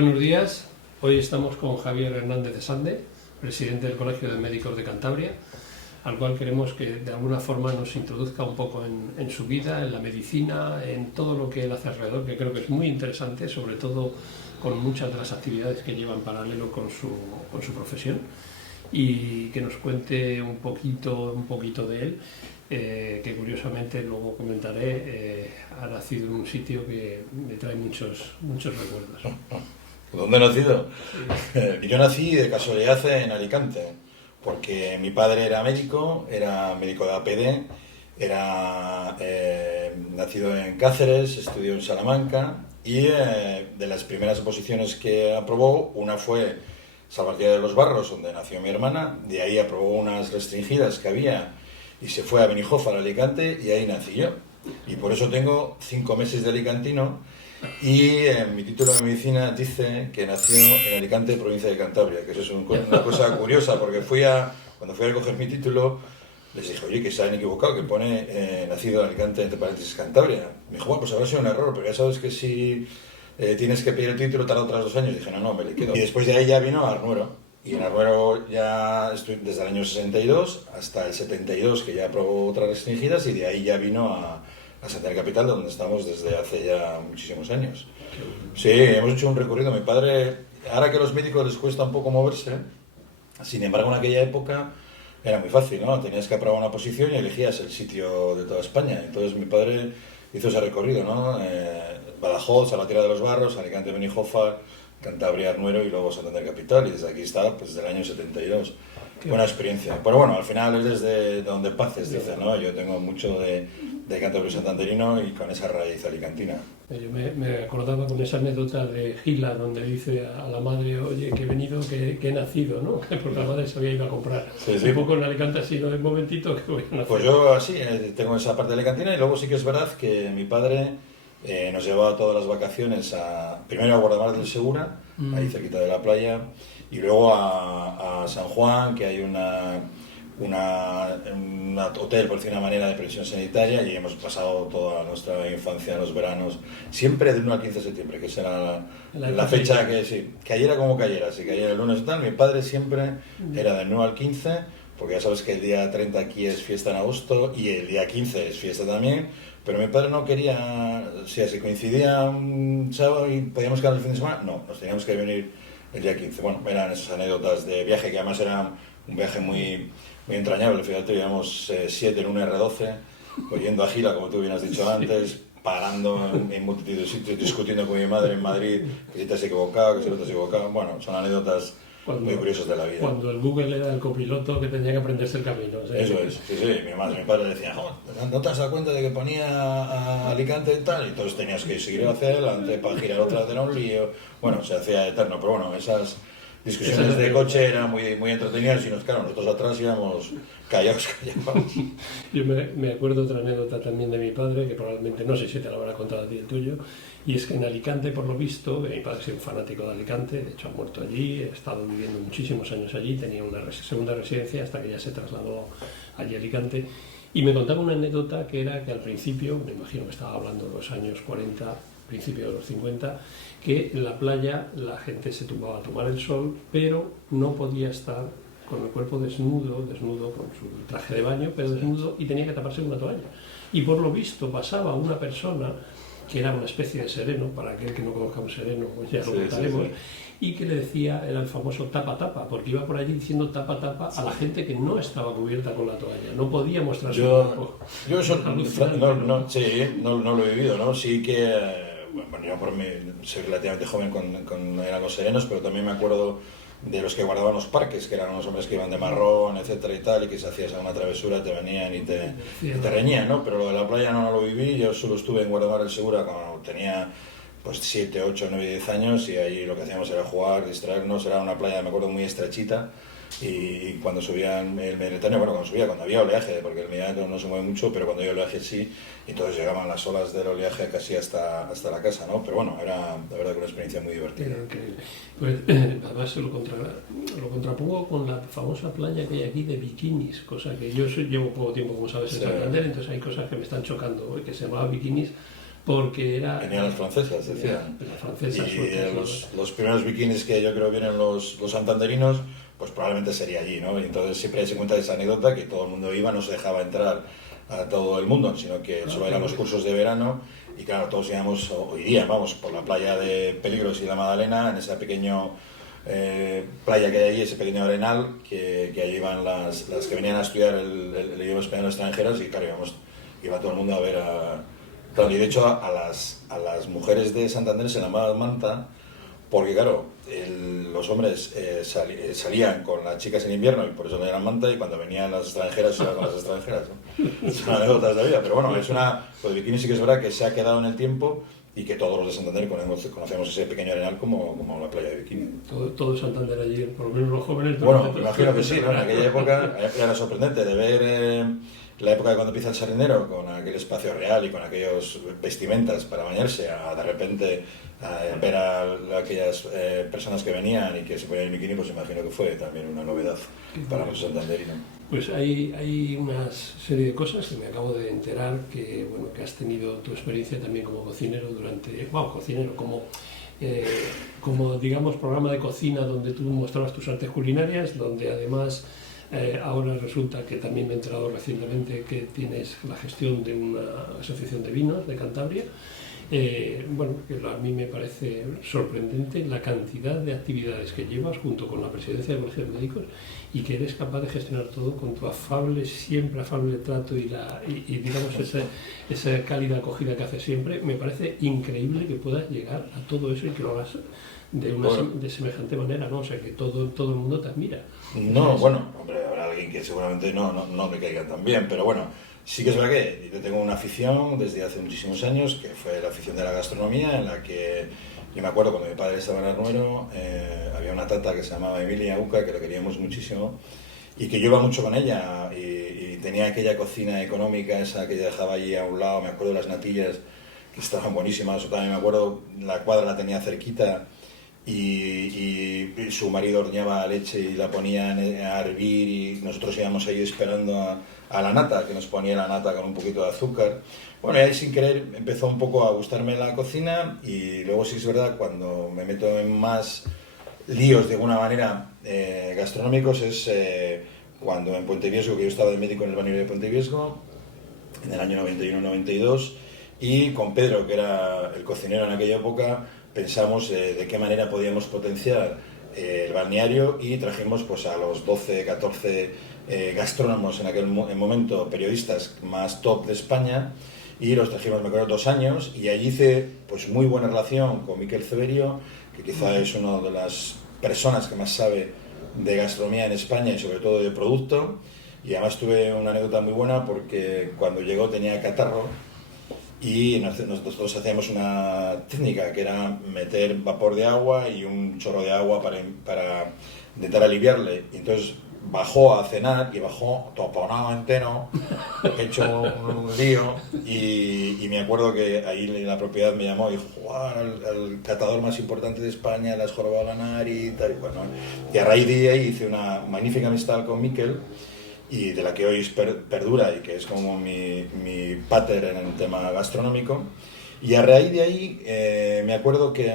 Buenos días, hoy estamos con Javier Hernández de Sande, presidente del Colegio de Médicos de Cantabria, al cual queremos que de alguna forma nos introduzca un poco en su vida, en la medicina, en todo lo que él hace alrededor, que creo que es muy interesante, sobre todo con muchas de las actividades que lleva en paralelo con su profesión, y que nos cuente un poquito de él, que curiosamente luego comentaré, ha nacido en un sitio que me trae muchos recuerdos. ¿Dónde he nacido? Yo nací de casualidad en Alicante, porque mi padre era médico de APD, era nacido en Cáceres, estudió en Salamanca y de las primeras oposiciones que aprobó, una fue Salvatierra de los Barros, donde nació mi hermana, de ahí aprobó unas restringidas que había y se fue a Benijòfar, Alicante, y ahí nací yo. Y por eso tengo 5 meses de alicantino. Y mi título de medicina dice que nació en Alicante, provincia de Cantabria, que eso es una cosa curiosa, porque cuando fui a recoger mi título, les dije, oye, que se han equivocado, que pone nacido en Alicante, entre paréntesis, Cantabria. Me dijo, bueno, pues habrá sido un error, pero ya sabes que si tienes que pedir el título tarda otros 2 años. Dije, no, me le quedo. Y después de ahí ya vino a Arnuero. Y en Arnuero ya estoy desde el año 62 hasta el 72, que ya aprobó otras restringidas, y de ahí ya vino a Santander Capital, donde estamos desde hace ya muchísimos años. Sí, hemos hecho un recorrido. Mi padre, ahora que a los médicos les cuesta un poco moverse, sin embargo en aquella época era muy fácil, ¿no? Tenías que aprobar una posición y elegías el sitio de toda España. Entonces mi padre hizo ese recorrido, ¿no? Badajoz, Salvatierra de los Barros, Alicante, Benijòfar, Cantabria, Arnuero y luego Santander Capital. Y desde aquí está, pues desde el año 72. Buena experiencia. Pero bueno, al final es desde donde paces, dice, ¿no? Yo tengo mucho de Cantabria santanderino y con esa raíz alicantina. Yo me acordaba con esa anécdota de Gila, donde dice a la madre, oye, que he venido, que he nacido, ¿no? Porque la madre se había ido a comprar. Sí, sí. Un poco en Alicante así, ¿no? De momentito que voy a nacer. Pues yo así, tengo esa parte de alicantina, y luego sí que es verdad que mi padre nos llevaba todas las vacaciones primero a Guardamar del Segura, ahí cerquita de la playa, y luego a San Juan, que hay un hotel, por decir una manera, de previsión sanitaria, y hemos pasado toda nuestra infancia, los veranos, siempre del 1 al 15 de septiembre, que esa era la fecha que sí, cayera como cayera, si cayera el lunes y tal. Mi padre siempre era del 9 al 15, porque ya sabes que el día 30 aquí es fiesta en agosto y el día 15 es fiesta también, pero mi padre no quería, si coincidía un sábado y podíamos quedar el fin de semana, no, nos teníamos que venir el día 15. Bueno, eran esas anécdotas de viaje, que además era un viaje muy entrañable. Fíjate, íbamos 7 en un R12, oyendo a Gila, como tú bien has dicho antes, parando en multitud de sitios, discutiendo con mi madre en Madrid, que si te has equivocado, que si no te has equivocado. Bueno, son anécdotas muy curiosas de la vida. Cuando el Google era el copiloto que tenía que aprenderse el camino. ¿Sí? Eso es, sí, mi padre decía, ¿no te has dado cuenta de que ponía a Alicante y tal? Y entonces tenías que seguir hacia adelante para girar otra vez, era un lío. Bueno, se hacía eterno, pero bueno, esas discusiones de coche eran muy entretenidas, y nosotros atrás íbamos callados. Yo me acuerdo otra anécdota también de mi padre, que probablemente, no sé si te lo habrá contado a ti el tuyo, y es que en Alicante, por lo visto, mi padre ha sido un fanático de Alicante, de hecho ha muerto allí, he estado viviendo muchísimos años allí, tenía una segunda residencia hasta que ya se trasladó allí a Alicante, y me contaba una anécdota que era que al principio, me imagino que estaba hablando de los años 40, principio de los 50, que en la playa la gente se tumbaba a tomar el sol, pero no podía estar con el cuerpo desnudo con su traje de baño, pero desnudo, y tenía que taparse con una toalla. Y por lo visto pasaba una persona que era una especie de sereno, para aquel que no conozca un sereno, pues ya lo contaremos, y que le decía, era el famoso tapa-tapa, porque iba por allí diciendo tapa-tapa a la gente que no estaba cubierta con la toalla, no podía mostrar su cuerpo. Yo eso no lo he vivido, ¿no? Sí que, bueno, yo por mí soy relativamente joven con eran los serenos, pero también me acuerdo de los que guardaban los parques, que eran unos hombres que iban de marrón, etcétera y tal, y que si hacías alguna travesura te venían y te reñían, ¿no? Pero lo de la playa no lo viví. Yo solo estuve en Guardamar del Segura cuando tenía pues 7, 8, 9, 10 años, y ahí lo que hacíamos era jugar, distraernos. Era una playa, me acuerdo, muy estrechita, y cuando subían el Mediterráneo, bueno, cuando había oleaje, porque el Mediterráneo no se mueve mucho, pero cuando había oleaje sí, y entonces llegaban las olas del oleaje casi hasta la casa, ¿no? Pero bueno, era la verdad que una experiencia muy divertida. Pues además lo contrapongo con la famosa playa que hay aquí de bikinis, cosa que yo llevo poco tiempo, como sabes, en Santander, entonces hay cosas que me están chocando, que se llamaba bikinis, porque era... Venían las francesas, decían. Las francesas, y los primeros bikinis que yo creo vienen los santanderinos, pues probablemente sería allí, ¿no? Y entonces siempre se cuenta esa anécdota que todo el mundo iba, no se dejaba entrar a todo el mundo, sino que solo eran los cursos de verano y claro, todos íbamos, o irían, vamos, por la playa de Peligros y la Magdalena, en esa pequeña playa que hay allí, ese pequeño arenal, que allí iban las que venían a estudiar el idioma español extranjeras y claro, iba todo el mundo a ver Claro, y de hecho a las mujeres de Santander se llamaban manta porque claro, los hombres salían con las chicas en invierno y por eso no eran manta y cuando venían las extranjeras iban con las extranjeras, ¿no? Son anécdotas de la vida, pero bueno, lo de bikini sí que es verdad que se ha quedado en el tiempo y que todos los de Santander conocemos ese pequeño arenal como la playa de Bikini. Todo Santander allí, por lo menos los jóvenes... Bueno, me imagino que sí, ¿no? En aquella época era sorprendente de ver la época de cuando empieza el Sardinero, con aquel espacio real y con aquellos vestimentas para bañarse, a de repente ver a aquellas personas que venían y que se ponían en bikini, pues imagino que fue también una novedad para los santanderinos. Pues hay una serie de cosas que me acabo de enterar que, bueno, que has tenido tu experiencia también como cocinero como digamos programa de cocina donde tú mostrabas tus artes culinarias, donde además ahora resulta que también me he enterado recientemente que tienes la gestión de una asociación de vinos de Cantabria. Bueno, que a mí me parece sorprendente la cantidad de actividades que llevas junto con la presidencia del Colegio de Médicos y que eres capaz de gestionar todo con tu siempre afable trato y digamos esa cálida acogida que haces siempre. Me parece increíble que puedas llegar a todo eso y que lo hagas de semejante manera, ¿no? O sea, que todo el mundo te admira. No, bueno, hombre, habrá alguien que seguramente no me caiga tan bien, pero bueno, sí que es verdad que yo tengo una afición desde hace muchísimos años, que fue la afición de la gastronomía, en la que yo me acuerdo cuando mi padre estaba en Arnuero, había una tata que se llamaba Emilia Uca, que la queríamos muchísimo, y que yo iba mucho con ella, y tenía aquella cocina económica, esa que dejaba allí a un lado, me acuerdo de las natillas, que estaban buenísimas, o también me acuerdo, la cuadra la tenía cerquita, y su marido horneaba leche y la ponía a hervir y nosotros íbamos ahí esperando a la nata, que nos ponía la nata con un poquito de azúcar. Bueno, y ahí sin querer empezó un poco a gustarme la cocina y luego sí es verdad, cuando me meto en más líos de alguna manera gastronómicos es cuando en Puente Viesgo, que yo estaba de médico en el balneario de Puente Viesgo, en el año 91-92, y con Pedro, que era el cocinero en aquella época, pensamos de qué manera podíamos potenciar el balneario y trajimos pues a los 12, 14 gastrónomos en aquel momento, periodistas más top de España, y los trajimos, me acuerdo, 2 años, y allí hice pues muy buena relación con Miquel Ceberio, que quizá es una de las personas que más sabe de gastronomía en España y sobre todo de producto, y además tuve una anécdota muy buena porque cuando llegó tenía catarro y nosotros hacíamos una técnica que era meter vapor de agua y un chorro de agua para intentar aliviarle. Y entonces bajó a cenar y bajó toponado entero, hecho un lío, y me acuerdo que ahí en la propiedad me llamó y dijo: el catador más importante de España, la has jorobado la nariz y tal. Y a raíz de ahí hice una magnífica amistad con Miquel, y de la que hoy perdura y que es como mi pater en el tema gastronómico. Y a raíz de ahí me acuerdo que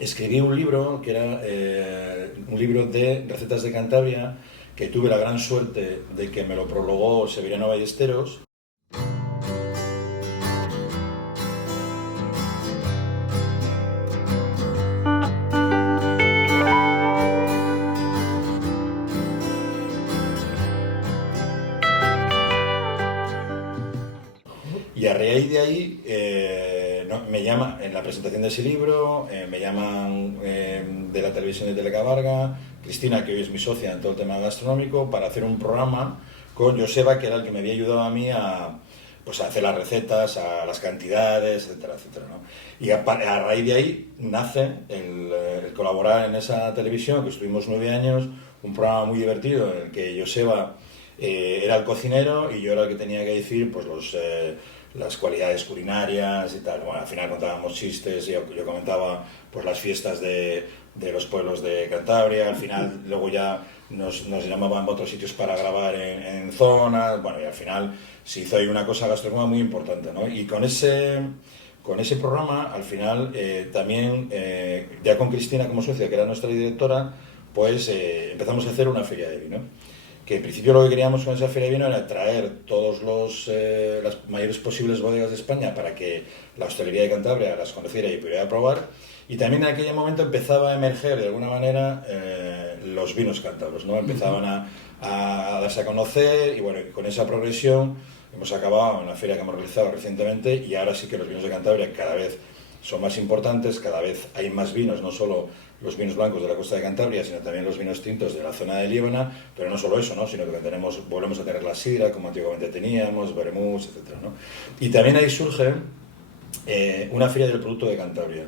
escribí un libro que era un libro de recetas de Cantabria, que tuve la gran suerte de que me lo prologó Severiano Ballesteros. Y a raíz de ahí me llama en la presentación de ese libro, me llaman de la televisión de Telecabarga, Cristina, que hoy es mi socia en todo el tema gastronómico, para hacer un programa con Joseba, que era el que me había ayudado a mí a hacer las recetas, a las cantidades, etcétera, etcétera, ¿no? Y a raíz de ahí nace el colaborar en esa televisión, que estuvimos 9 años, un programa muy divertido en el que Joseba era el cocinero y yo era el que tenía que decir pues las cualidades culinarias y tal. Bueno, al final contábamos chistes, yo comentaba pues las fiestas de los pueblos de Cantabria, al final luego ya nos llamaban a otros sitios para grabar en zonas, bueno, y al final se hizo ahí una cosa gastronómica muy importante, ¿no? Y con ese con ese programa, al final, también, ya con Cristina como socia, que era nuestra directora, pues empezamos a hacer una feria de vino. Que en principio lo que queríamos con esa feria de vino era traer todos las mayores posibles bodegas de España para que la hostelería de Cantabria las conociera y pudiera probar. Y también en aquel momento empezaba a emerger de alguna manera los vinos cántabros, ¿no? Empezaban a darse a conocer y bueno, con esa progresión hemos acabado en la feria que hemos realizado recientemente y ahora sí que los vinos de Cantabria cada vez son más importantes, cada vez hay más vinos, no solo los vinos blancos de la costa de Cantabria, sino también los vinos tintos de la zona de Líbana, pero no solo eso, ¿no? Sino que volvemos a tener la sidra, como antiguamente teníamos, vermouths, etc., ¿no? Y también ahí surge una feria del producto de Cantabria,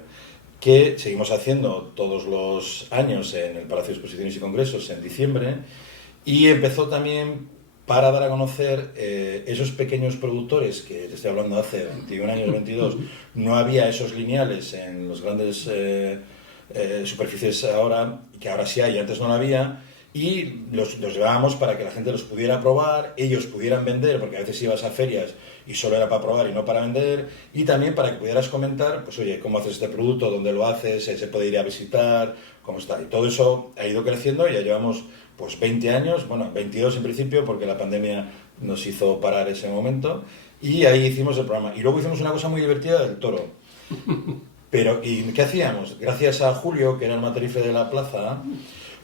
que seguimos haciendo todos los años en el Palacio de Exposiciones y Congresos en diciembre, y empezó también para dar a conocer esos pequeños productores, que te estoy hablando hace 21 años, 22, no había esos lineales en los grandes superficies ahora, que ahora sí hay, antes no lo había, y los llevábamos para que la gente los pudiera probar, ellos pudieran vender, porque a veces ibas a ferias y solo era para probar y no para vender, y también para que pudieras comentar, pues oye, ¿cómo haces este producto? ¿Dónde lo haces? ¿Se puede ir a visitar? ¿Cómo está? Y todo eso ha ido creciendo y ya llevamos pues 20 años, bueno, 22 en principio, porque la pandemia nos hizo parar ese momento, y ahí hicimos el programa. Y luego hicimos una cosa muy divertida del toro. Pero, ¿y qué hacíamos? Gracias a Julio, que era el matarife de la plaza,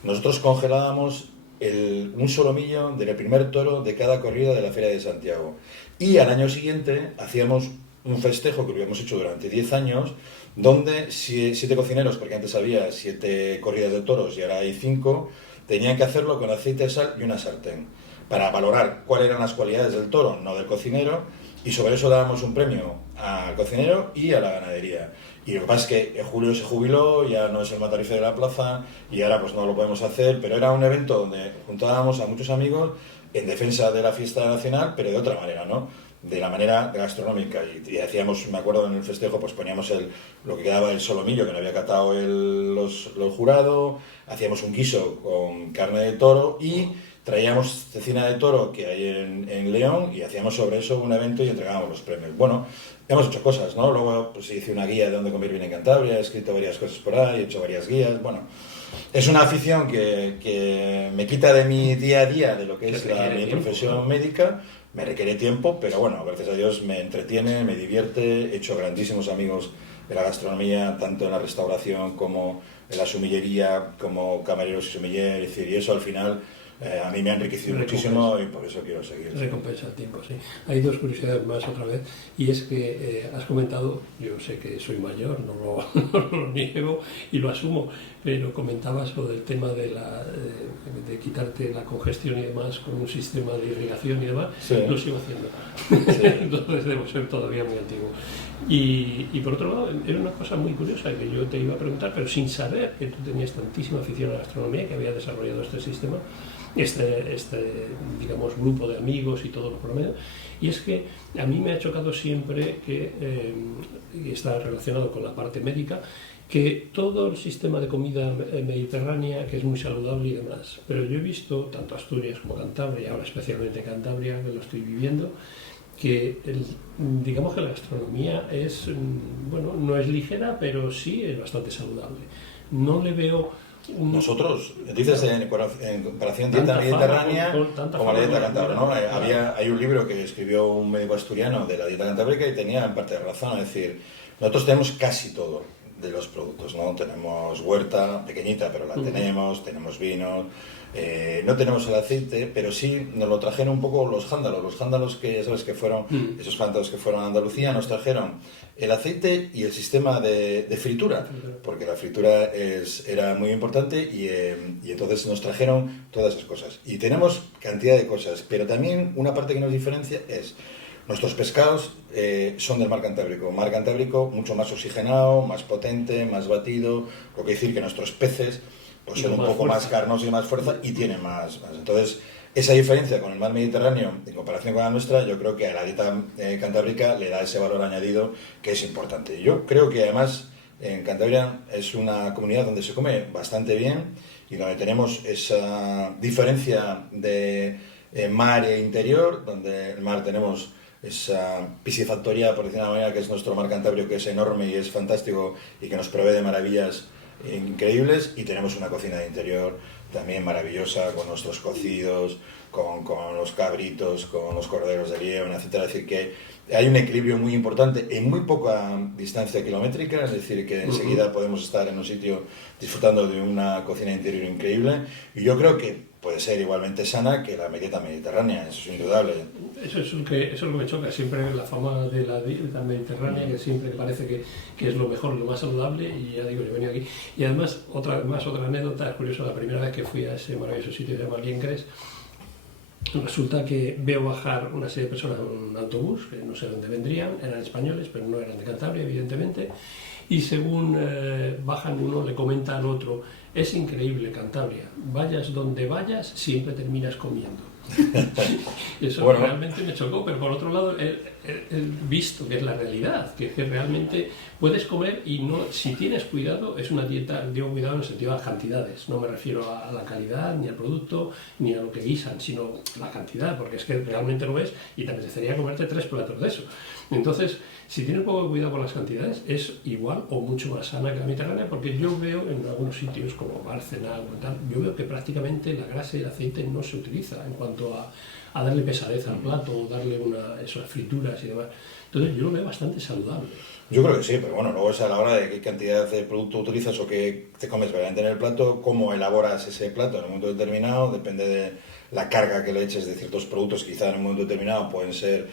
nosotros congelábamos un solomillo del primer toro de cada corrida de la Feria de Santiago. Y al año siguiente hacíamos un festejo que lo habíamos hecho durante 10 años, donde 7 cocineros, porque antes había 7 corridas de toros y ahora hay 5, tenían que hacerlo con aceite de sal y una sartén, para valorar cuáles eran las cualidades del toro, no del cocinero, y sobre eso dábamos un premio al cocinero y a la ganadería. Y lo que pasa es que Julio se jubiló, ya no es el matarife de la plaza, y ahora pues no lo podemos hacer, pero era un evento donde juntábamos a muchos amigos en defensa de la fiesta nacional, pero de otra manera, ¿no? De la manera gastronómica. Y hacíamos, me acuerdo, en el festejo, pues poníamos lo que quedaba del solomillo, que no había catado los jurado, hacíamos un guiso con carne de toro y traíamos cecina de toro que hay en León y hacíamos sobre eso un evento y entregábamos los premios. Bueno, hemos hecho cosas, ¿no? Luego pues hice una guía de dónde comer bien en Cantabria, he escrito varias cosas por ahí, he hecho varias guías, bueno. Es una afición que me quita de mi día a día, de lo que es mi profesión médica, me requiere tiempo, pero bueno, gracias a Dios me entretiene, me divierte, he hecho grandísimos amigos de la gastronomía, tanto en la restauración como en la sumillería, como camareros y sumiller, es decir, y eso al final a mí me ha enriquecido muchísimo y por eso quiero seguir. Recompensa el tiempo, sí. Hay dos curiosidades más otra vez, y es que has comentado, yo sé que soy mayor, no lo niego y lo asumo, pero comentabas lo del tema de quitarte la congestión y demás con un sistema de irrigación y demás, sí. Lo sigo haciendo, sí. Entonces debo ser todavía muy antiguo. Y por otro lado, era una cosa muy curiosa que yo te iba a preguntar, pero sin saber que tú tenías tantísima afición a la gastronomía, que había desarrollado este sistema, digamos, grupo de amigos y todo lo por medio, y es que a mí me ha chocado siempre que, y está relacionado con la parte médica, que todo el sistema de comida mediterránea, que es muy saludable y demás, pero yo he visto, tanto Asturias como Cantabria, y ahora especialmente Cantabria, que lo estoy viviendo, que digamos que la gastronomía es, bueno, no es ligera, pero sí es bastante saludable. No le veo... Nosotros, dices en comparación dieta mediterránea como la dieta cantábrica, ¿no? Hay un libro que escribió un médico asturiano de la dieta cantábrica y tenía en parte de razón, es decir, nosotros tenemos casi todo de los productos, ¿no? Tenemos huerta pequeñita, pero la tenemos vino, no tenemos el aceite, pero sí nos lo trajeron un poco los jándalos que ya sabes que fueron, esos jándalos que fueron a Andalucía, nos trajeron el aceite y el sistema de fritura, porque la fritura era muy importante y entonces nos trajeron todas esas cosas. Y tenemos cantidad de cosas, pero también una parte que nos diferencia es nuestros pescados son del mar Cantábrico mucho más oxigenado, más potente, más batido, lo que quiere decir que nuestros peces pues son un poco más carnosos y más fuerza y tienen más. Entonces, esa diferencia con el mar Mediterráneo en comparación con la nuestra, yo creo que a la dieta cantábrica le da ese valor añadido que es importante. Yo creo que además en Cantabria es una comunidad donde se come bastante bien y donde tenemos esa diferencia de mar e interior, donde el mar tenemos esa piscifactoría, por decir una manera, que es nuestro mar Cantabrio, que es enorme y es fantástico y que nos provee de maravillas increíbles, y tenemos una cocina de interior también maravillosa, con nuestros cocidos, con los cabritos, con los corderos de Lieven, etcétera. Es decir, que hay un equilibrio muy importante en muy poca distancia kilométrica, es decir, que enseguida podemos estar en un sitio disfrutando de una cocina interior increíble, y yo creo que puede ser igualmente sana que la dieta mediterránea, eso es indudable. Eso es lo que me choca, siempre la fama de la dieta mediterránea, que siempre parece que es lo mejor, lo más saludable, y ya digo, yo he venido aquí. Y además, otra anécdota, es curioso, la primera vez que fui a ese maravilloso sitio que se llama Liencres, resulta que veo bajar una serie de personas en un autobús, que no sé dónde vendrían, eran españoles, pero no eran de Cantabria, evidentemente, y según bajan, uno le comenta al otro: es increíble Cantabria, vayas donde vayas, siempre terminas comiendo. Eso bueno, realmente me chocó, pero por otro lado he visto que es la realidad, que realmente puedes comer y no, si tienes cuidado, es una dieta, digo cuidado en el sentido de las cantidades, no me refiero a la calidad, ni al producto, ni a lo que guisan, sino la cantidad, porque es que realmente lo ves y te apetecería comerte 3 platos de eso. Entonces, si tienes un poco de cuidado con las cantidades, es igual o mucho más sana que la mediterránea, porque yo veo en algunos sitios como Bárcena o tal, yo veo que prácticamente la grasa y el aceite no se utiliza en cuanto a darle pesadez al plato o darle esas frituras y demás. Entonces yo lo veo bastante saludable. Yo creo que sí, pero bueno, luego es a la hora de qué cantidad de producto utilizas o qué te comes verdaderamente en el plato, cómo elaboras ese plato en un momento determinado, depende de la carga que le eches de ciertos productos, quizá en un momento determinado pueden ser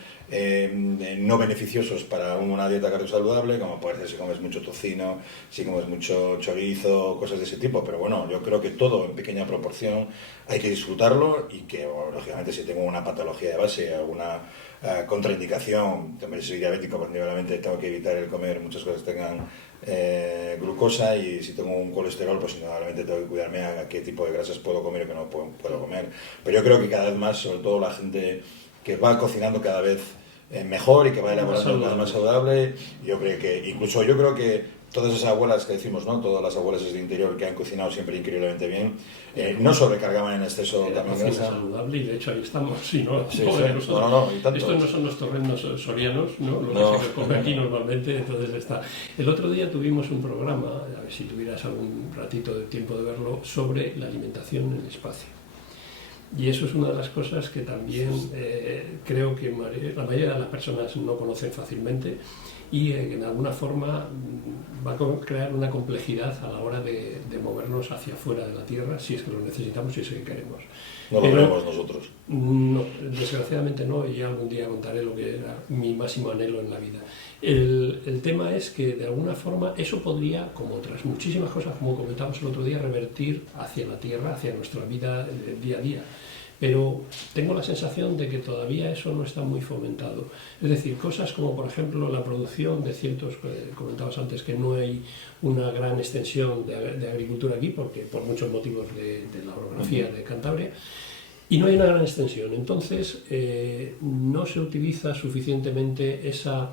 no beneficiosos para una dieta cardiosaludable, como puede ser si comes mucho tocino, si comes mucho chorizo, cosas de ese tipo, pero bueno, yo creo que todo en pequeña proporción hay que disfrutarlo, y que bueno, lógicamente si tengo una patología de base, alguna contraindicación, también soy diabético, pues indudablemente tengo que evitar el comer muchas cosas que tengan glucosa, y si tengo un colesterol, pues indudablemente tengo que cuidarme a qué tipo de grasas puedo comer y que no puedo comer. Pero yo creo que cada vez más, sobre todo la gente que va cocinando cada vez mejor y que va elaborando cada vez más saludable, yo creo que todas esas abuelas que decimos, ¿no? Todas las abuelas de interior que han cocinado siempre increíblemente bien, no sobrecargaban en exceso también grasa. Saludable, y de hecho ahí estamos, sí, ¿no? Sí, sí. No, y tanto. Estos no son los torrendos sorianos, ¿no? Lo que se come aquí normalmente, entonces está. El otro día tuvimos un programa, a ver si tuvieras algún ratito de tiempo de verlo, sobre la alimentación en el espacio. Y eso es una de las cosas que también creo que la mayoría de las personas no conocen fácilmente, y en alguna forma va a crear una complejidad a la hora de movernos hacia afuera de la Tierra, si es que lo necesitamos, si es que queremos. No lo queremos nosotros. No, desgraciadamente no, y algún día contaré lo que era mi máximo anhelo en la vida. El tema es que de alguna forma eso podría, como otras muchísimas cosas, como comentamos el otro día, revertir hacia la Tierra, hacia nuestra vida día a día. Pero tengo la sensación de que todavía eso no está muy fomentado. Es decir, cosas como, por ejemplo, la producción de ciertos, comentabas antes que no hay una gran extensión de agricultura aquí, porque por muchos motivos de la orografía de Cantabria, y no hay una gran extensión. Entonces, no se utiliza suficientemente esa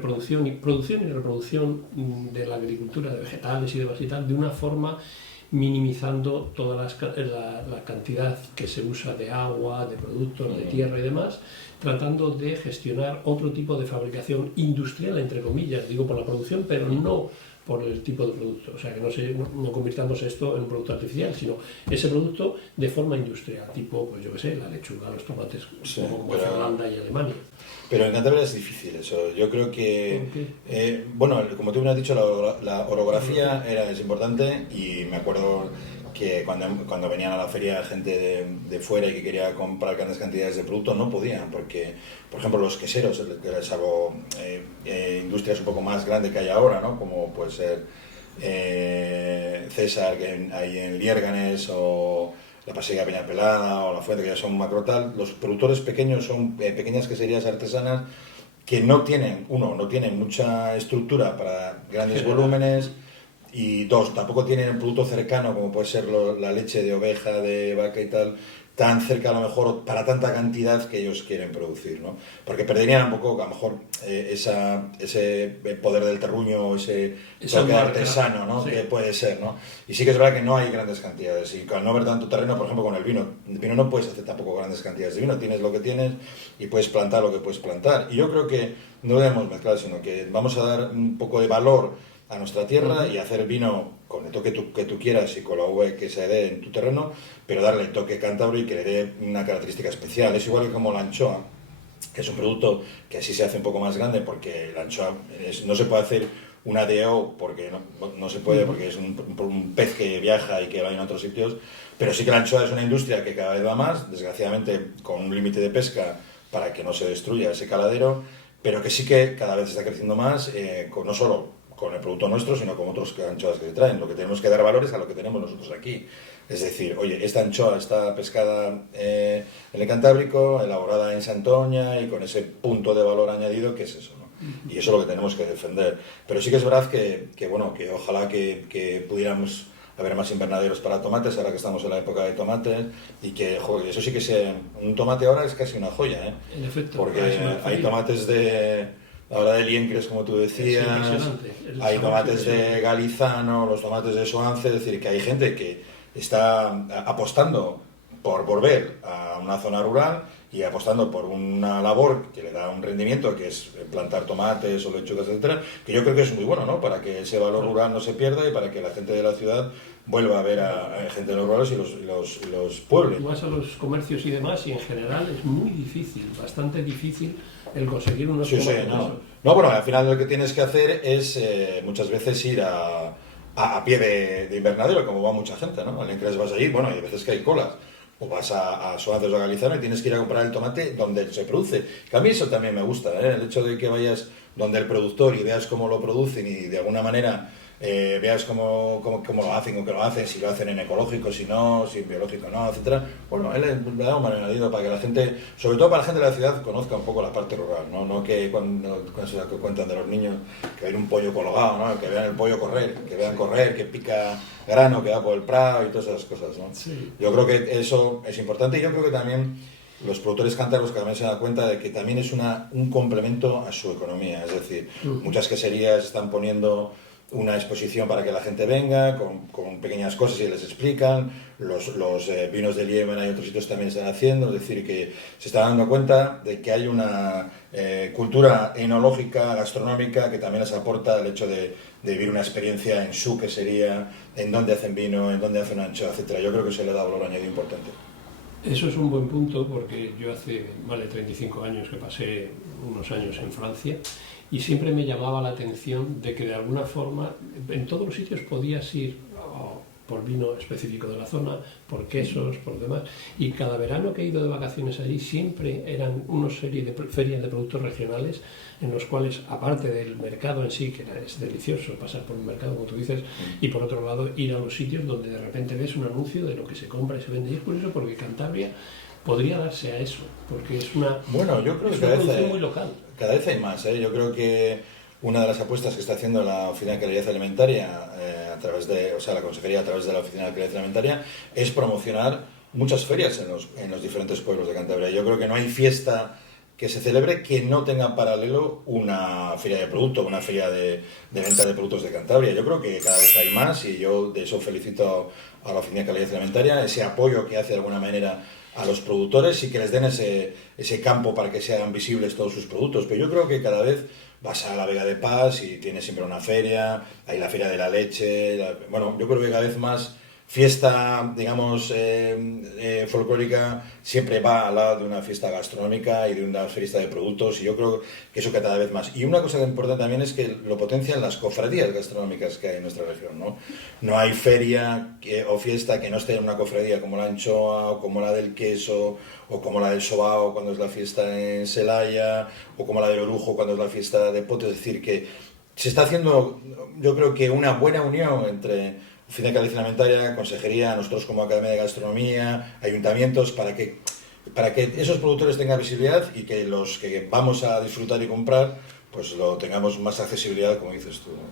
producción y reproducción de la agricultura de vegetales y demás y tal, de una forma minimizando toda la cantidad que se usa de agua, de productos, de tierra y demás, tratando de gestionar otro tipo de fabricación industrial, entre comillas, digo por la producción, pero no por el tipo de producto. O sea, que no convirtamos esto en un producto artificial, sino ese producto de forma industrial, tipo, pues yo qué sé, la lechuga, los tomates, sí, como en Holanda y Alemania. Pero en Cantabria es difícil eso. Yo creo que, bueno, como tú me has dicho, la orografía es importante, y me acuerdo que cuando venían a la feria gente de fuera y que quería comprar grandes cantidades de producto, no podían, porque, por ejemplo, los queseros, salvo industrias un poco más grandes que hay ahora, ¿no? Como puede ser César, que hay en Liérganes, o la Pasega Peñapelada o la Fuente, que ya son macro tal. Los productores pequeños son pequeñas queserías artesanas que no tienen mucha estructura para grandes volúmenes, y dos, tampoco tienen el producto cercano como puede ser la leche de oveja, de vaca y tal, tan cerca a lo mejor para tanta cantidad que ellos quieren producir, ¿no? Porque perderían un poco a lo mejor ese poder del terruño, ese toque artesano, ¿no? Sí. Que puede ser, ¿no? Y sí que es verdad que no hay grandes cantidades, y al no haber tanto terreno, por ejemplo con el vino no puedes hacer tampoco grandes cantidades de vino, tienes lo que tienes y puedes plantar lo que puedes plantar, y yo creo que no debemos mezclar, sino que vamos a dar un poco de valor a nuestra tierra y hacer vino con el toque que tú quieras y con la uva que se dé en tu terreno, pero darle el toque cántabro y que le dé una característica especial. Es igual que como la anchoa, que es un producto que así se hace un poco más grande, porque la anchoa no se puede hacer una DO porque no se puede, porque es un pez que viaja y que va en otros sitios, pero sí que la anchoa es una industria que cada vez va más, desgraciadamente con un límite de pesca para que no se destruya ese caladero, pero que sí que cada vez está creciendo más, no solo con el producto nuestro, sino con otros anchoas que se traen. Lo que tenemos que dar valores a lo que tenemos nosotros aquí. Es decir, oye, esta anchoa está pescada en el Cantábrico, elaborada en Santoña y con ese punto de valor añadido que es eso, ¿no? Y eso es lo que tenemos que defender. Pero sí que es verdad que ojalá que pudiéramos haber más invernaderos para tomates, ahora que estamos en la época de tomates, y que, joder, eso sí que sea... Un tomate ahora es casi una joya, ¿eh? En efecto. Porque hay tomates ahora de Liencres, como tú decías, hay tomates de Galizano, los tomates de Soance, es decir, que hay gente que está apostando por volver a una zona rural y apostando por una labor que le da un rendimiento, que es plantar tomates o lechugas, etcétera, que yo creo que es muy bueno, ¿no? Para que ese valor rural no se pierda y para que la gente de la ciudad vuelva a ver a gente de los rurales y los pueblos. Vas a los comercios y demás, y en general es muy difícil, bastante difícil el conseguir unos tomates. No, bueno, al final lo que tienes que hacer es muchas veces ir a pie de invernadero, como va mucha gente, ¿no? Al Liencres vas allí, bueno, hay veces que hay colas. O vas a Soances o a Galizano y tienes que ir a comprar el tomate donde se produce. Que a mí eso también me gusta, ¿eh? El hecho de que vayas donde el productor y veas cómo lo producen y de alguna manera veas cómo lo hacen, con qué lo hacen, si lo hacen en ecológico, si no, si en biológico no, etcétera. Bueno, él le da un añadido para que la gente, sobre todo para la gente de la ciudad, conozca un poco la parte rural, ¿no? Que cuando se cuentan de los niños que ven un pollo colgado, ¿no? Que vean el pollo correr, que pica grano, que va por el prado y todas esas cosas, ¿no? Sí. Yo creo que eso es importante, y yo creo que también los productores cántabros que también se dan cuenta de que también es un complemento a su economía, es decir, muchas queserías están poniendo una exposición para que la gente venga con pequeñas cosas y les explican, los vinos de Liemen y otros sitios también están haciendo, es decir, que se está dando cuenta de que hay una cultura enológica, gastronómica, que también les aporta el hecho de vivir una experiencia en su quesería, en dónde hacen vino, en dónde hacen anchoa, etcétera. Yo creo que se le da valor añadido importante. Eso es un buen punto, porque yo hace 35 años que pasé unos años en Francia, y siempre me llamaba la atención de que de alguna forma en todos los sitios podías ir por vino específico de la zona, por quesos, por demás, y cada verano que he ido de vacaciones allí siempre eran una serie de ferias de productos regionales en los cuales, aparte del mercado en sí, que es delicioso pasar por un mercado, como tú dices, y por otro lado ir a los sitios donde de repente ves un anuncio de lo que se compra y se vende. Y es curioso porque Cantabria podría darse a eso, porque es una, yo creo que producción muy local. Cada vez hay más, ¿eh? Yo creo que una de las apuestas que está haciendo la Oficina de Calidad Alimentaria, la Consejería a través de la Oficina de Calidad Alimentaria, es promocionar muchas ferias en los diferentes pueblos de Cantabria. Yo creo que no hay fiesta que se celebre que no tenga en paralelo una feria de producto, una feria de venta de productos de Cantabria. Yo creo que cada vez hay más, y yo de eso felicito a la Oficina de Calidad Alimentaria, ese apoyo que hace de alguna manera a los productores y que les den ese campo para que sean visibles todos sus productos. Pero yo creo que cada vez vas a la Vega de Pas y tienes siempre una feria, hay la feria de la leche, yo creo que cada vez más fiesta, digamos, folclórica siempre va al lado de una fiesta gastronómica y de una fiesta de productos, y yo creo que eso cada vez más. Y una cosa importante también es que lo potencian las cofradías gastronómicas que hay en nuestra región, ¿no? No hay feria o fiesta que no esté en una cofradía como la anchoa, o como la del queso, o como la del sobao cuando es la fiesta en Celaya, o como la del orujo cuando es la fiesta de Pote. Es decir, que se está haciendo, yo creo que una buena unión entre Oficina de Calidad Alimentaria, Consejería, nosotros como Academia de Gastronomía, ayuntamientos, para que esos productores tengan visibilidad y que los que vamos a disfrutar y comprar, pues lo tengamos más accesibilidad, como dices tú, ¿no?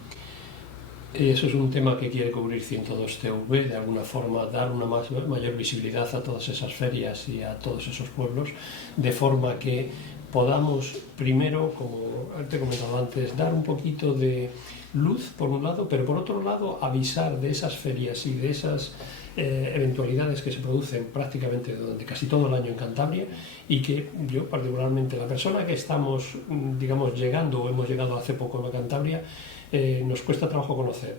Eso es un tema que quiere cubrir 102 TV, de alguna forma dar una mayor visibilidad a todas esas ferias y a todos esos pueblos, de forma que podamos, primero, como te he comentado antes, dar un poquito de luz por un lado, pero por otro lado avisar de esas ferias y de esas eventualidades que se producen prácticamente durante casi todo el año en Cantabria, y que yo particularmente, la persona que estamos, digamos, llegando o hemos llegado hace poco a Cantabria, nos cuesta trabajo conocer.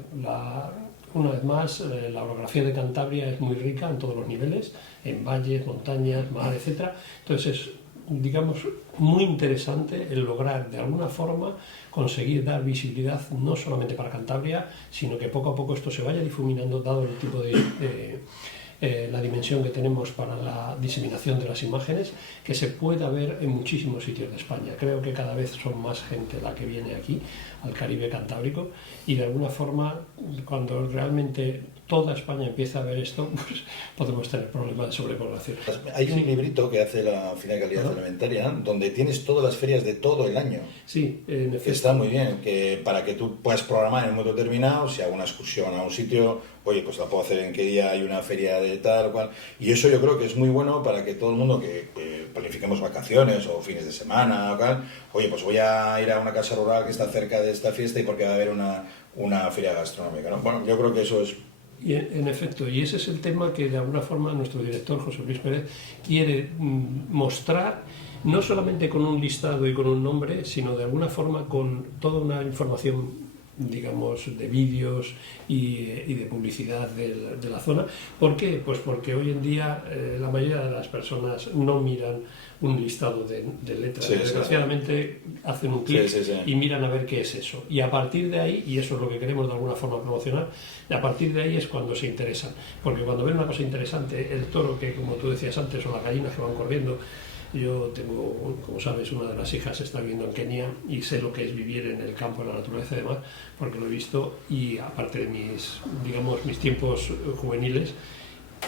Una vez más, la orografía de Cantabria es muy rica en todos los niveles, en valles, montañas, mar, etc. Entonces es, digamos, muy interesante el lograr de alguna forma conseguir dar visibilidad no solamente para Cantabria, sino que poco a poco esto se vaya difuminando, dado el tipo de la dimensión que tenemos para la diseminación de las imágenes, que se pueda ver en muchísimos sitios de España. Creo que cada vez son más gente la que viene aquí, al Caribe Cantábrico, y de alguna forma, cuando realmente toda España empieza a ver esto, pues podemos tener problemas de sobrepoblación. Hay un librito que hace la Fina de Calidad Alimentaria, donde tienes todas las ferias de todo el año. Sí, en efecto. Está muy bien, que para que tú puedas programar en un momento determinado, si hago una excursión a un sitio, oye, pues la puedo hacer en qué día hay una feria de tal o cual. Y eso yo creo que es muy bueno para que todo el mundo que planifiquemos vacaciones o fines de semana o tal, oye, pues voy a ir a una casa rural que está cerca de esta fiesta y porque va a haber una feria gastronómica, ¿no? Bueno, yo creo que eso es... Y en efecto, y ese es el tema que de alguna forma nuestro director, José Luis Pérez, quiere mostrar, no solamente con un listado y con un nombre, sino de alguna forma con toda una información, digamos, de vídeos y de publicidad de la zona. ¿Por qué? Pues porque hoy en día la mayoría de las personas no miran un listado de letras. Sí, desgraciadamente hacen un clic y miran a ver qué es eso. Y a partir de ahí, y eso es lo que queremos de alguna forma promocionar, a partir de ahí es cuando se interesan. Porque cuando ven una cosa interesante, el toro que, como tú decías antes, o las gallinas que van corriendo. Yo tengo, como sabes, una de las hijas está viviendo en Kenia y sé lo que es vivir en el campo, en la naturaleza y demás, porque lo he visto, y aparte de mis tiempos juveniles,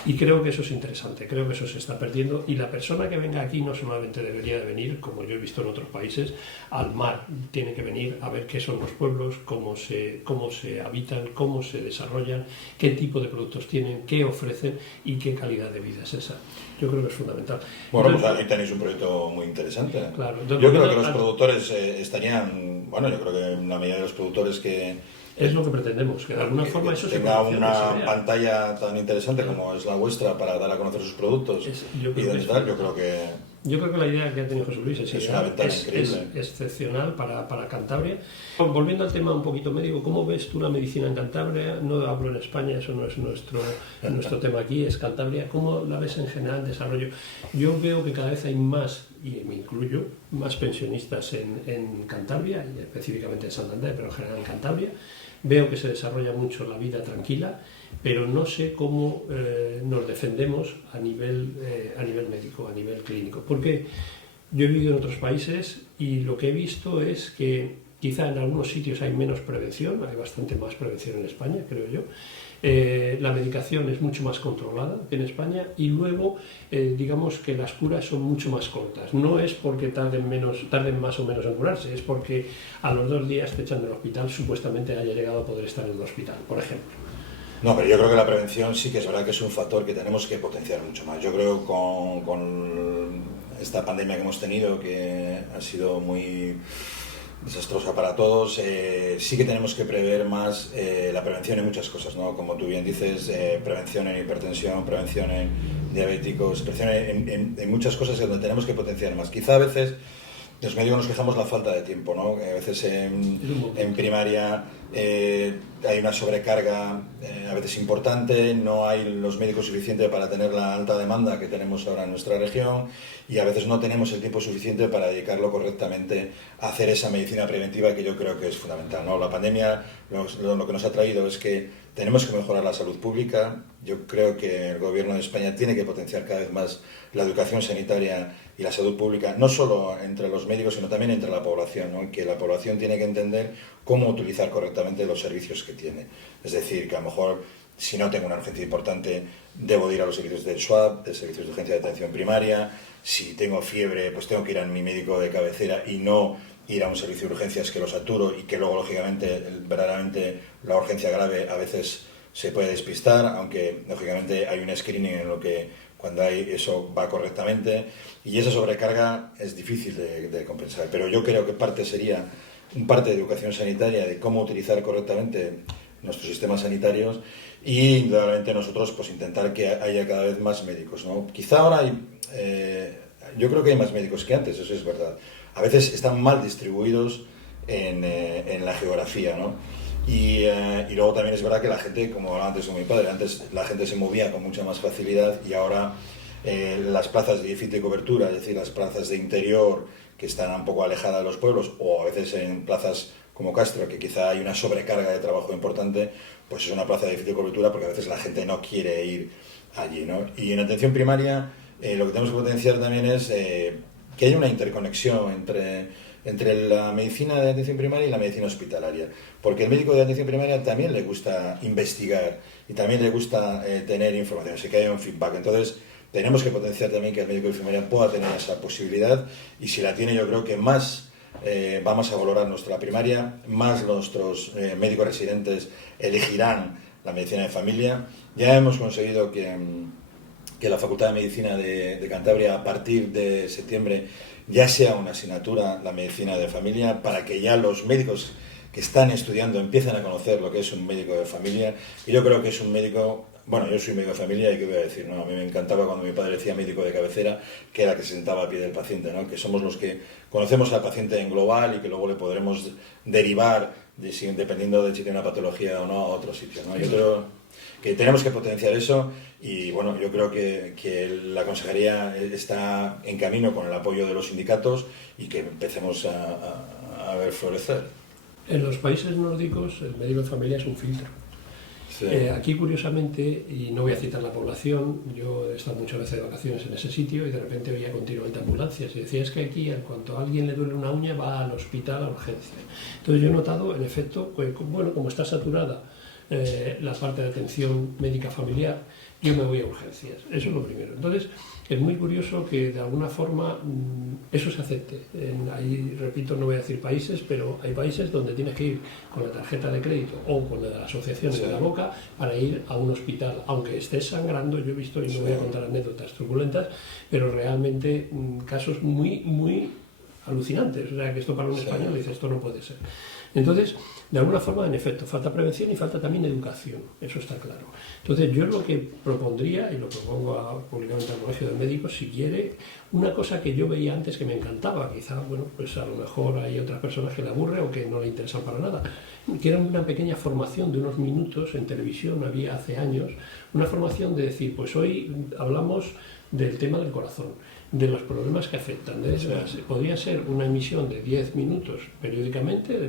y creo que eso es interesante, creo que eso se está perdiendo, y la persona que venga aquí no solamente debería de venir, como yo he visto en otros países, al mar, tiene que venir a ver qué son los pueblos, cómo se habitan, cómo se desarrollan, qué tipo de productos tienen, qué ofrecen y qué calidad de vida es esa. Yo creo que es fundamental. Bueno, entonces, pues ahí tenéis un proyecto muy interesante. Claro, yo creo que los productores estarían, bueno, yo creo que la mayoría de los productores que... Es lo que pretendemos, que de alguna forma eso tenga una pantalla tan interesante como es la vuestra para dar a conocer sus productos yo creo que la idea que ha tenido José Luis es una ventana increíble. Es excepcional para Cantabria. Volviendo al tema un poquito médico, ¿cómo ves tú la medicina en Cantabria? No hablo en España, eso no es nuestro tema aquí, es Cantabria. ¿Cómo la ves en general, desarrollo? Yo veo que cada vez hay más, y me incluyo, más pensionistas en Cantabria, y específicamente en Santander, pero en general en Cantabria. Veo que se desarrolla mucho la vida tranquila, pero no sé cómo nos defendemos a nivel médico, a nivel clínico. Porque yo he vivido en otros países y lo que he visto es que quizá en algunos sitios hay menos prevención, hay bastante más prevención en España, creo yo. La medicación es mucho más controlada que en España, y luego digamos que las curas son mucho más cortas. No es porque tarden más o menos en curarse, es porque a los 2 días te echan del hospital, supuestamente haya llegado a poder estar en el hospital, por ejemplo. No, pero yo creo que la prevención sí que es verdad que es un factor que tenemos que potenciar mucho más. Yo creo con esta pandemia que hemos tenido, que ha sido muy desastrosa para todos, sí que tenemos que prever más la prevención en muchas cosas, ¿no? Como tú bien dices, prevención en hipertensión, prevención en diabéticos, prevención en muchas cosas donde tenemos que potenciar más. Quizá a veces los médicos nos quejamos la falta de tiempo, ¿no? A veces en primaria hay una sobrecarga a veces importante, no hay los médicos suficientes para tener la alta demanda que tenemos ahora en nuestra región, y a veces no tenemos el tiempo suficiente para dedicarlo correctamente a hacer esa medicina preventiva que yo creo que es fundamental, ¿no? La pandemia lo que nos ha traído es que tenemos que mejorar la salud pública. Yo creo que el Gobierno de España tiene que potenciar cada vez más la educación sanitaria y la salud pública, no solo entre los médicos, sino también entre la población, ¿no? Que la población tiene que entender cómo utilizar correctamente los servicios que tiene. Es decir, que a lo mejor, si no tengo una urgencia importante, debo ir a los servicios del SWAP, de servicios de urgencia de atención primaria. Si tengo fiebre, pues tengo que ir a mi médico de cabecera y no ir a un servicio de urgencias que lo saturo y que luego, lógicamente, verdaderamente la urgencia grave a veces se puede despistar, aunque, lógicamente, hay un screening en lo que cuando hay eso va correctamente, y esa sobrecarga es difícil de compensar. Pero yo creo que parte sería un parte de educación sanitaria, de cómo utilizar correctamente nuestros sistemas sanitarios, y indudablemente nosotros pues intentar que haya cada vez más médicos, ¿no? Quizá ahora yo creo que hay más médicos que antes, eso es verdad. A veces están mal distribuidos en la geografía, ¿no? Y luego también es verdad que la gente, como hablaba antes con mi padre, antes la gente se movía con mucha más facilidad, y ahora las plazas de difícil cobertura, es decir, las plazas de interior que están un poco alejadas de los pueblos, o a veces en plazas como Castro, que quizá hay una sobrecarga de trabajo importante, pues es una plaza de difícil cobertura porque a veces la gente no quiere ir allí, ¿no? Y en atención primaria lo que tenemos que potenciar también es que haya una interconexión entre la medicina de atención primaria y la medicina hospitalaria, porque el médico de atención primaria también le gusta investigar y también le gusta tener información, así que haya un feedback. Entonces tenemos que potenciar también que el médico de enfermería pueda tener esa posibilidad, y si la tiene, yo creo que más vamos a valorar nuestra primaria, más nuestros médicos residentes elegirán la medicina de familia. Ya hemos conseguido que la Facultad de Medicina de Cantabria, a partir de septiembre, ya sea una asignatura la medicina de familia, para que ya los médicos que están estudiando empiecen a conocer lo que es un médico de familia. Y yo creo que es un médico... Bueno, yo soy médico de familia, y qué voy a decir, ¿no? A mí me encantaba cuando mi padre decía médico de cabecera, que era el que se sentaba a pie del paciente, ¿no? Que somos los que conocemos al paciente en global y que luego le podremos derivar, dependiendo de si tiene una patología o no, a otro sitio, ¿no? Yo creo que tenemos que potenciar eso, y bueno, yo creo que la consejería está en camino con el apoyo de los sindicatos, y que empecemos a ver florecer. En los países nórdicos el médico de familia es un filtro. Sí. Aquí, curiosamente, y no voy a citar la población, yo he estado muchas veces de vacaciones en ese sitio y de repente oía continuamente ambulancias y decía, es que aquí, en cuanto a alguien le duele una uña, va al hospital a urgencia. Entonces yo he notado, en efecto, que, bueno, como está saturada la parte de atención médica familiar, yo me voy a urgencias. Eso es lo primero. Entonces, es muy curioso que de alguna forma eso se acepte. Ahí, repito, no voy a decir países, pero hay países donde tienes que ir con la tarjeta de crédito o con la de la asociación en la boca para ir a un hospital. Aunque estés sangrando, yo he visto, y no voy a contar anécdotas turbulentas, pero realmente casos muy, muy alucinantes. O sea, que esto para un español dice, esto no puede ser. Entonces, de alguna forma, en efecto, falta prevención y falta también educación, eso está claro. Entonces, yo lo que propondría, y lo propongo públicamente al Colegio de Médicos, si quiere, una cosa que yo veía antes que me encantaba, quizá, bueno, pues a lo mejor hay otras personas que le aburre o que no le interesan para nada, que era una pequeña formación de unos minutos en televisión, había hace años, una formación de decir, pues hoy hablamos del tema del corazón, de los problemas que afectan. Podría ser una emisión de 10 minutos periódicamente,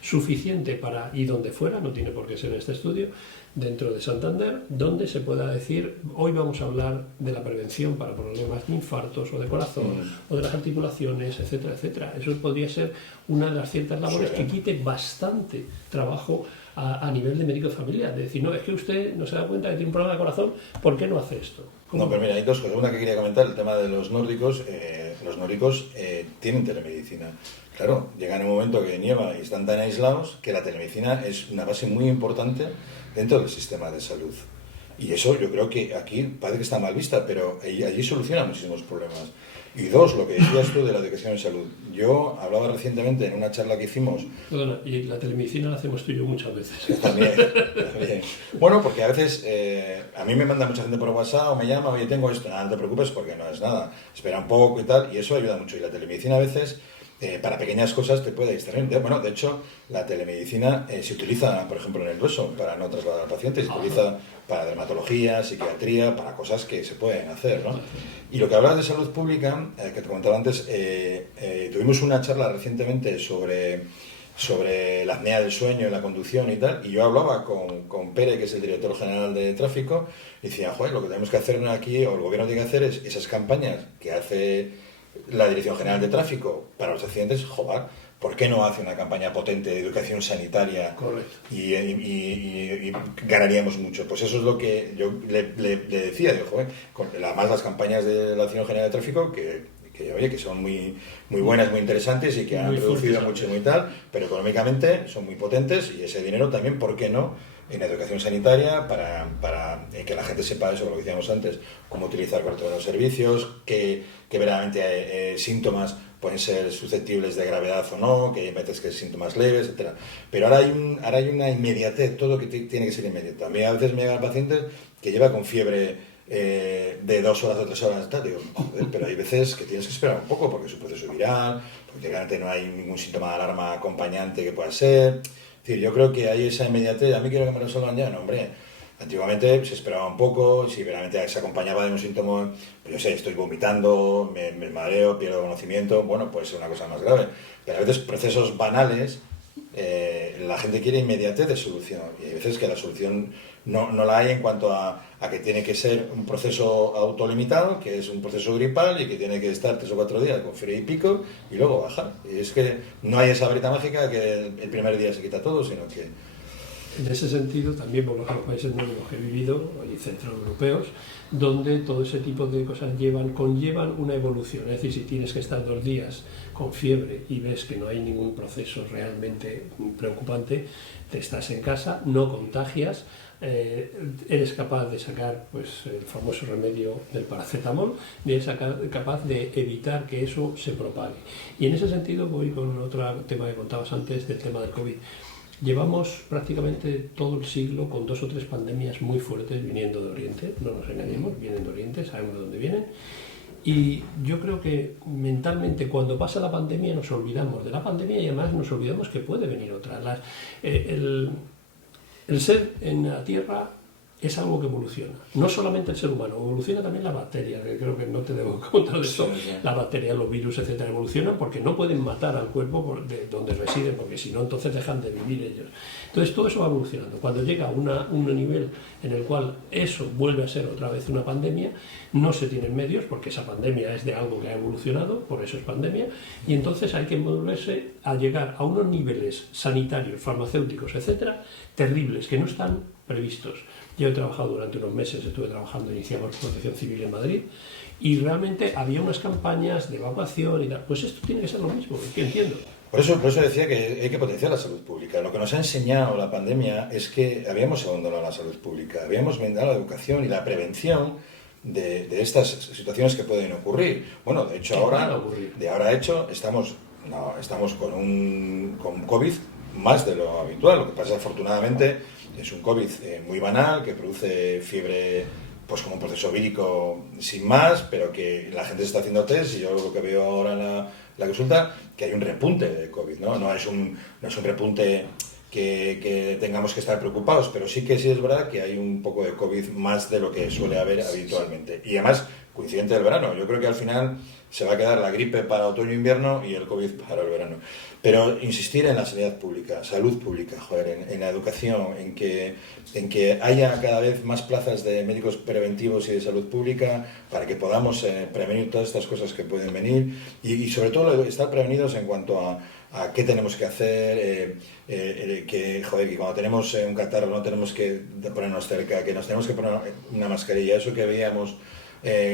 suficiente para, y donde fuera, no tiene por qué ser en este estudio, dentro de Santander, donde se pueda decir, hoy vamos a hablar de la prevención para problemas de infartos o de corazón, o de las articulaciones, etcétera, etcétera. Eso podría ser una de las ciertas labores que quite bastante trabajo a nivel de médico de familia, de decir, no, es que usted no se da cuenta que tiene un problema de corazón, ¿por qué no hace esto? ¿Cómo? No, pero mira, hay dos cosas. Una que quería comentar, el tema de los nórdicos. Los nórdicos tienen telemedicina. Claro, llega en un momento que nieva y están tan aislados que la telemedicina es una base muy importante dentro del sistema de salud. Y eso yo creo que aquí parece que está mal vista, pero allí soluciona muchísimos problemas. Y dos, lo que decías tú de la educación en salud. Yo hablaba recientemente en una charla que hicimos... Perdona, y la telemedicina la hacemos tú y yo muchas veces. También. Bueno, porque a veces a mí me manda mucha gente por WhatsApp o me llama, oye, tengo esto. Nada, no te preocupes porque no es nada. Espera un poco y tal, y eso ayuda mucho. Y la telemedicina a veces... para pequeñas cosas te puede distraer. Bueno, de hecho, la telemedicina se utiliza, por ejemplo, en el hueso para no trasladar al paciente, se utiliza para dermatología, psiquiatría, para cosas que se pueden hacer, ¿no? Y lo que hablabas de salud pública, que te comentaba antes, tuvimos una charla recientemente sobre la apnea del sueño en la conducción y tal, y yo hablaba con Pere, que es el director general de tráfico, y decía, joder, lo que tenemos que hacer aquí, o el gobierno tiene que hacer, es esas campañas que hace la Dirección General de Tráfico para los accidentes. Joder, ¿por qué no hace una campaña potente de educación sanitaria? Correcto. Y ganaríamos mucho? Pues eso es lo que yo le decía, digo, joder, además las campañas de la Dirección General de Tráfico, que oye, que son muy buenas, muy interesantes y que han reducido mucho y muy tal, pero económicamente son muy potentes y ese dinero también, ¿por qué no?, en educación sanitaria para que la gente sepa eso, lo que decíamos antes, cómo utilizar correctamente los servicios, que verdaderamente síntomas pueden ser susceptibles de gravedad o no, que hay veces que síntomas leves, etcétera. Pero ahora hay una inmediatez, todo que tiene que ser inmediato. A mí a veces me llegan pacientes que lleva con fiebre de 2 horas o 3 horas, tal, digo, joder, pero hay veces que tienes que esperar un poco porque es un proceso viral, porque realmente no hay ningún síntoma de alarma acompañante que pueda ser. Es decir, yo creo que hay esa inmediatez. A mí quiero que me resuelvan ya, no, hombre. Antiguamente se esperaba un poco, si realmente se acompañaba de un síntoma, pues yo sé, estoy vomitando, me mareo, pierdo conocimiento, bueno, puede ser una cosa más grave. Pero a veces procesos banales, la gente quiere inmediatez de solución. Y hay veces que la solución no la hay en cuanto a que tiene que ser un proceso autolimitado, que es un proceso gripal y que tiene que estar 3 o 4 días con fiebre y pico y luego bajar. Y es que no hay esa varita mágica que el primer día se quita todo, sino que... En ese sentido, también por los países nuevos que he vivido, y centroeuropeos, donde todo ese tipo de cosas conllevan una evolución. Es decir, si tienes que estar 2 días con fiebre y ves que no hay ningún proceso realmente preocupante, te estás en casa, no contagias, eres capaz de sacar pues, el famoso remedio del paracetamol, y eres capaz de evitar que eso se propague. Y en ese sentido voy con otro tema que contabas antes, del tema del COVID. Llevamos prácticamente todo el siglo con 2 o 3 pandemias muy fuertes viniendo de Oriente, no nos engañemos, vienen de Oriente, sabemos de dónde vienen. Y yo creo que mentalmente cuando pasa la pandemia nos olvidamos de la pandemia y además nos olvidamos que puede venir otra. El ser en la Tierra es algo que evoluciona. No solamente el ser humano, evoluciona también la bacteria, que creo que no te debo contar de esto. Sí. Las bacterias, los virus, etcétera, evolucionan porque no pueden matar al cuerpo de donde residen, porque si no, entonces dejan de vivir ellos. Entonces todo eso va evolucionando. Cuando llega a un nivel en el cual eso vuelve a ser otra vez una pandemia, no se tienen medios, porque esa pandemia es de algo que ha evolucionado, por eso es pandemia, y entonces hay que moverse a llegar a unos niveles sanitarios, farmacéuticos, etcétera, terribles, que no están previstos. Yo he trabajado durante unos meses, iniciamos Protección Civil en Madrid, y realmente había unas campañas de evacuación y tal. Pues esto tiene que ser lo mismo, que entiendo. Por eso decía que hay que potenciar la salud pública. Lo que nos ha enseñado la pandemia es que habíamos abandonado la salud pública, habíamos abandonado la educación y la prevención de estas situaciones que pueden ocurrir. Bueno, de hecho ahora estamos con COVID más de lo habitual. Lo que pasa, afortunadamente, es un COVID muy banal, que produce fiebre pues como un proceso vírico sin más, pero que la gente está haciendo test y yo lo que veo ahora en la consulta, que hay un repunte de COVID, ¿no? No es un repunte que tengamos que estar preocupados, pero sí es verdad que hay un poco de COVID más de lo que suele haber habitualmente. Y además, coincidente del verano. Yo creo que al final se va a quedar la gripe para otoño-invierno y el COVID para el verano. Pero insistir en la sanidad pública, salud pública, en la educación, en que haya cada vez más plazas de médicos preventivos y de salud pública para que podamos prevenir todas estas cosas que pueden venir y sobre todo estar prevenidos en cuanto a qué tenemos que hacer, que cuando tenemos un catarro no tenemos que ponernos cerca, que nos tenemos que poner una mascarilla, eso que veíamos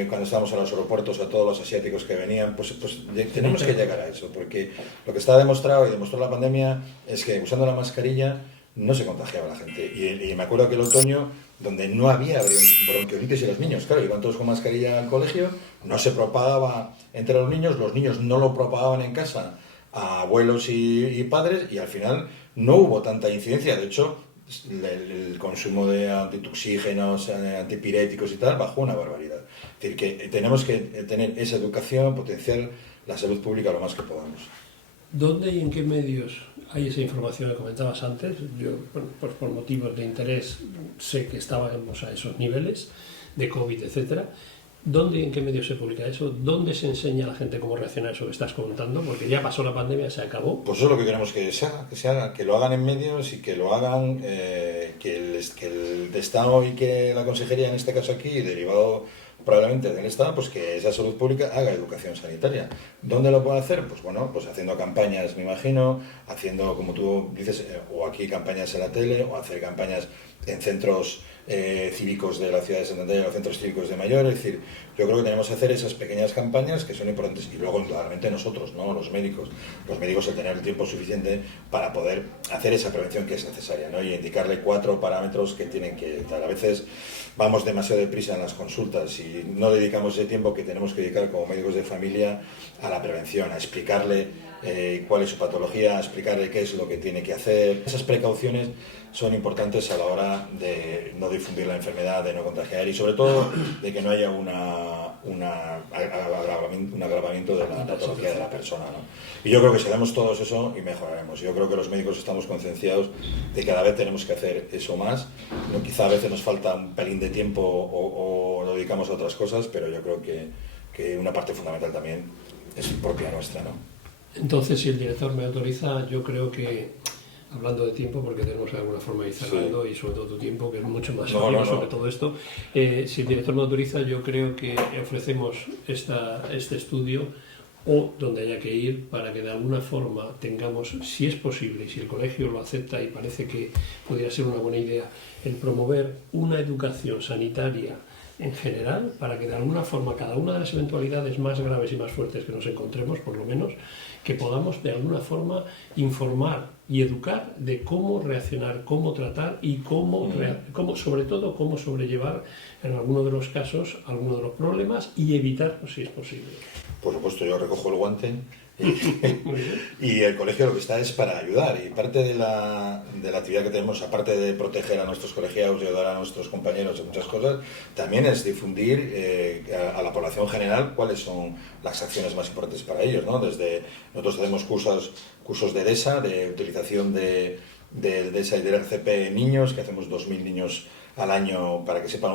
cuando estábamos en los aeropuertos a todos los asiáticos que venían, pues tenemos que llegar a eso, porque lo que está demostrado y demostró la pandemia es que usando la mascarilla no se contagiaba la gente. Y me acuerdo que el otoño, donde no había bronquiolitis y los niños, claro, iban todos con mascarilla al colegio, no se propagaba entre los niños no lo propagaban en casa a abuelos y padres, y al final no hubo tanta incidencia. De hecho, el consumo de antituxígenos, antipiréticos y tal bajó una barbaridad. Es decir, que tenemos que tener esa educación, potenciar la salud pública lo más que podamos. ¿Dónde y en qué medios hay esa información que comentabas antes? Yo, pues por motivos de interés, sé que estábamos a esos niveles de COVID, etcétera. ¿Dónde y en qué medios se publica eso? ¿Dónde se enseña a la gente cómo reaccionar a eso que estás contando? Porque ya pasó la pandemia, se acabó. Pues eso es lo que queremos que se haga, que lo hagan en medios y que lo hagan, que el Estado y que la Consejería, en este caso aquí, derivado probablemente del Estado, pues que esa salud pública haga educación sanitaria. ¿Dónde lo puede hacer? Pues bueno, pues haciendo campañas, me imagino, haciendo, como tú dices, o aquí campañas en la tele, o hacer campañas en centros cívicos de la ciudad de Santander, o centros cívicos de mayores. Es decir, yo creo que tenemos que hacer esas pequeñas campañas que son importantes, y luego indudablemente nosotros, ¿no? Los médicos el tener el tiempo suficiente para poder hacer esa prevención que es necesaria, ¿no? Y indicarle 4 parámetros que tienen que estar. A veces vamos demasiado deprisa en las consultas y no dedicamos ese tiempo que tenemos que dedicar como médicos de familia a la prevención, a explicarle cuál es su patología, a explicarle qué es lo que tiene que hacer. Esas precauciones son importantes a la hora de no difundir la enfermedad, de no contagiar, y sobre todo de que no haya un agravamiento de la patología de la persona, ¿no? Y yo creo que si hacemos todos eso, y mejoraremos. Yo creo que los médicos estamos concienciados de que cada vez tenemos que hacer eso más. ¿No? Quizá a veces nos falta un pelín de tiempo o lo dedicamos a otras cosas, pero yo creo que una parte fundamental también es propia nuestra, ¿no? Entonces, si el director me autoriza, yo creo que, hablando de tiempo, porque tenemos de alguna forma ir cerrando, sí, y sobre todo tu tiempo, que es mucho más sobre todo esto, si el director me autoriza, yo creo que ofrecemos este estudio, o donde haya que ir, para que de alguna forma tengamos, si es posible, y si el colegio lo acepta, y parece que podría ser una buena idea, el promover una educación sanitaria en general, para que de alguna forma cada una de las eventualidades más graves y más fuertes que nos encontremos, por lo menos, que podamos de alguna forma informar y educar de cómo reaccionar, cómo tratar y cómo sobre todo, cómo sobrellevar en alguno de los casos algunos de los problemas y evitarlos si es posible. Por supuesto, yo recojo el guante y el colegio lo que está es para ayudar, y parte de la actividad que tenemos, aparte de proteger a nuestros colegiados y ayudar a nuestros compañeros en muchas cosas, también es difundir a la población general cuáles son las acciones más importantes para ellos, ¿no? Nosotros hacemos cursos de DESA, de utilización del DESA y del RCP en niños, que hacemos 2.000 niños al año para que sepan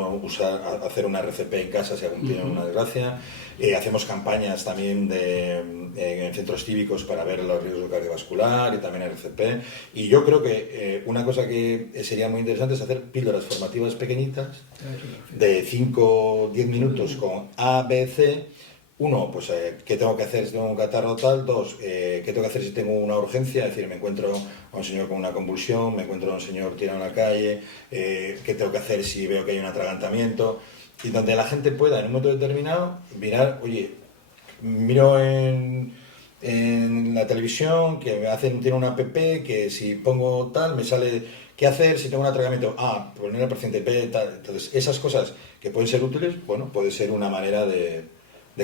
hacer una RCP en casa si algún tiene una desgracia. Hacemos campañas también en centros cívicos para ver los riesgos cardiovascular y también RCP. Y yo creo que una cosa que sería muy interesante es hacer píldoras formativas pequeñitas de 5 o 10 minutos con A, B, C. Uno, pues qué tengo que hacer si tengo un catarro tal. Dos, qué tengo que hacer si tengo una urgencia, es decir, me encuentro a un señor con una convulsión, me encuentro a un señor tirado en la calle, qué tengo que hacer si veo que hay un atragantamiento, y donde la gente pueda en un momento determinado mirar, oye, miro en la televisión que tiene una app que si pongo tal me sale qué hacer si tengo un atragantamiento, poner al paciente B, tal. Entonces esas cosas que pueden ser útiles, bueno, puede ser una manera de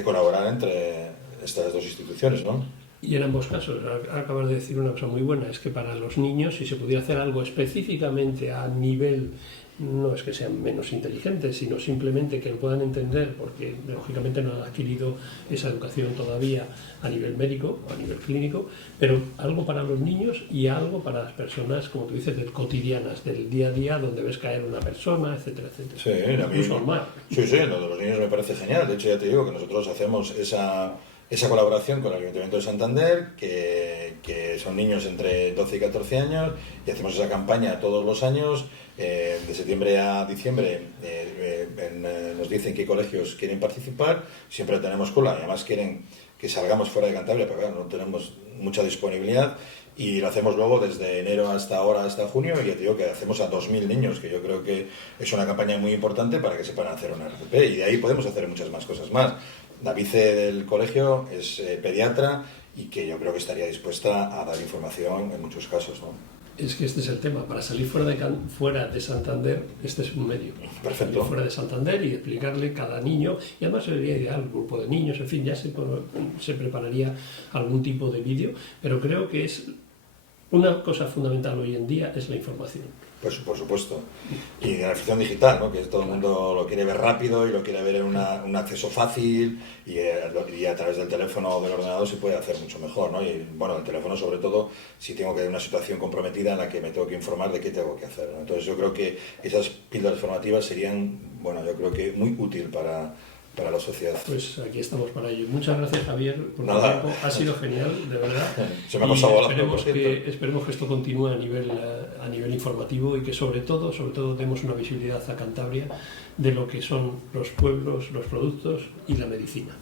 colaborar entre estas dos instituciones, ¿no? Y en ambos casos, acabas de decir una cosa muy buena, es que para los niños, si se pudiera hacer algo específicamente a nivel, no es que sean menos inteligentes, sino simplemente que lo puedan entender, porque lógicamente no han adquirido esa educación todavía a nivel médico, a nivel clínico, pero algo para los niños y algo para las personas, como tú dices, cotidianas, del día a día, donde ves caer una persona, etcétera, etcétera. Sí, a mí, sí, lo de los niños me parece genial. De hecho, ya te digo que nosotros hacemos esa colaboración con el Ayuntamiento de Santander, que son niños entre 12 y 14 años, y hacemos esa campaña todos los años. De septiembre a diciembre nos dicen qué colegios quieren participar, siempre tenemos cola, y además quieren que salgamos fuera de Cantabria, pero claro, no tenemos mucha disponibilidad, y lo hacemos luego desde enero hasta ahora, hasta junio, y ya te digo que hacemos a 2.000 niños, que yo creo que es una campaña muy importante para que sepan hacer una RCP, y de ahí podemos hacer muchas más cosas más. La vice del colegio es pediatra, y que yo creo que estaría dispuesta a dar información en muchos casos, ¿no? Es que este es el tema, para salir fuera de Santander, este es un medio. Perfecto. Salir fuera de Santander y explicarle cada niño, y además sería ideal, un grupo de niños, en fin, ya se prepararía algún tipo de vídeo, pero creo que es una cosa fundamental hoy en día, es la información. Pues por supuesto. Y la información digital, ¿no? Que todo el mundo lo quiere ver rápido y lo quiere ver en un acceso fácil, y a través del teléfono o del ordenador se puede hacer mucho mejor, ¿no? Y bueno, el teléfono sobre todo si tengo que ver una situación comprometida en la que me tengo que informar de qué tengo que hacer, ¿no? Entonces yo creo que esas píldoras formativas serían, bueno, yo creo que muy útil para para la sociedad. Pues aquí estamos para ello. Muchas gracias, Javier, por tu Nada. tiempo. Ha sido genial, de verdad. Se me ha pasado volando, esperemos por cierto. esperemos que esto continúe a nivel informativo y que sobre todo demos una visibilidad a Cantabria de lo que son los pueblos, los productos y la medicina.